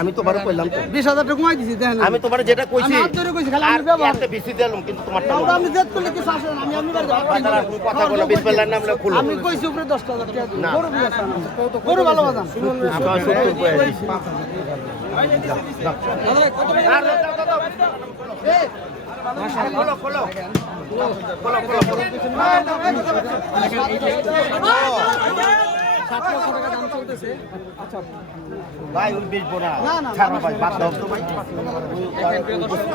আমি তোমার কইলাম তো 20,000 টাকা কমাই দিছি দেখেন আমি তোমার যেটা কইছি আমি ধরে কইছি খালি আমি ব্যবহার একটা বেশি দিলাম কিন্তু তোমারটা আপনি জেদ করলে কি শাসন আমি আপনি কথা বলো বিসমিল্লাহর নাম লে খুলো আমি কইছি উপরে 10,000 টাকা দিন গরু বিয়াছেন গরু ভালো বাজান আপনার 70 কই দিছি খোলো খোলো খোলো খোলো ভাই ওই বেচবো না ছাড়ো ভাই বাদ দাও তো ভাই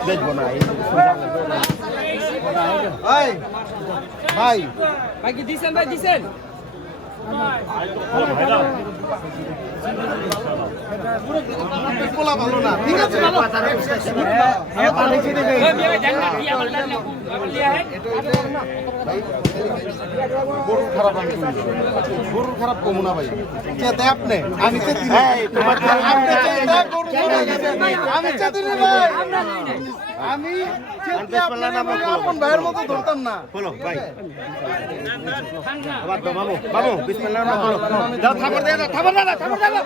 বেচবো না ভাই ভাই ভাই কি দিছেন ভাই দিছেন পোলা ভালো না ঠিক আছে গরু খারাপ আমি গরু খারাপ কমু না ভাই চেতে আপনি আমি চেতি আমি চেতি ভাই আমি আপন ভাইয়ের মতো ধরতাম না বলো ভাই আবার তো মামু মামু বিসমিল্লাহ না বলো দাও থাপড় দে দাও থাপড় দাও থাপড় দাও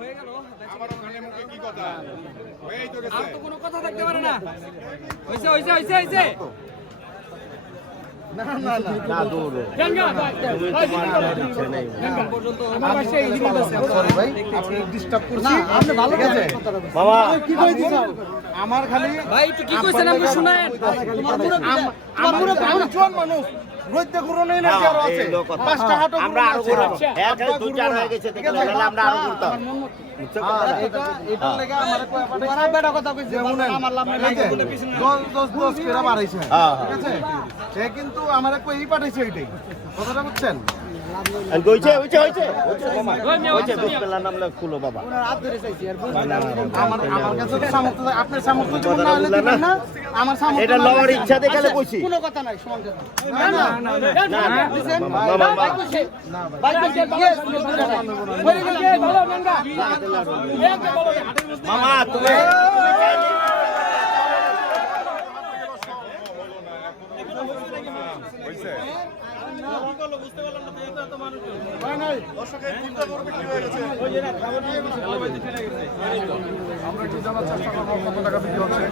হয়ে গেল আমার ওখানে মুখে কি কথা হয়েই তো গেছে আর তো কোনো কথা থাকতে পারে না হইছে হইছে হইছে হইছে না না না না দূর গঙ্গা ভাই পর্যন্ত আমার পাশে এই দিকে আছে সরি ভাই আপনি ডিস্টার্ব করছি না আপনি ভালো ঠিক আছে বাবা কি কই দিছাও আমার খালি ভাই একটু কি কইছেন আপনি শুনেন আমার পুরো জোয়ান মানুষ রইতে গুরু নেই না কি আর আছে পাঁচটা হাটো আমরা আরো করব হ্যাঁ খালি দুই চার হয়ে গেছে দেখে তাহলে আমরা আরো করতাম এটা লাগা আমারে কই বড় বেটা কথা কইছে আমার লাভ নাই 10 করে বাড়াইছে ঠিক আছে সে কিন্তু আমারে কই এই পাঠাইছে এইটাই কথাটা বুঝছেন আর কইছে হইছে হইছে হইছে বিসমিল্লাহর নাম লে খুলো বাবা হাত ধরে চাইছি আর আমার কাছে তো সামর্থ্য আপনার সামর্থ্য যদি না হলে দিবেন না আমার সামর্থ্য এটা লওয়ার ইচ্ছা দেখালে কইছি কোনো কথা নাই সমান কথা না না না বাবা ভাই কইছে ভাই কইছে বলে গেছে ভালো গঙ্গা মামা তুমি হইছে আমরা একটু জানার চেষ্টা করবো কত টাকা বিক্রি হচ্ছে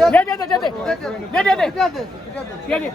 দে দে দে দে দে দে দে দে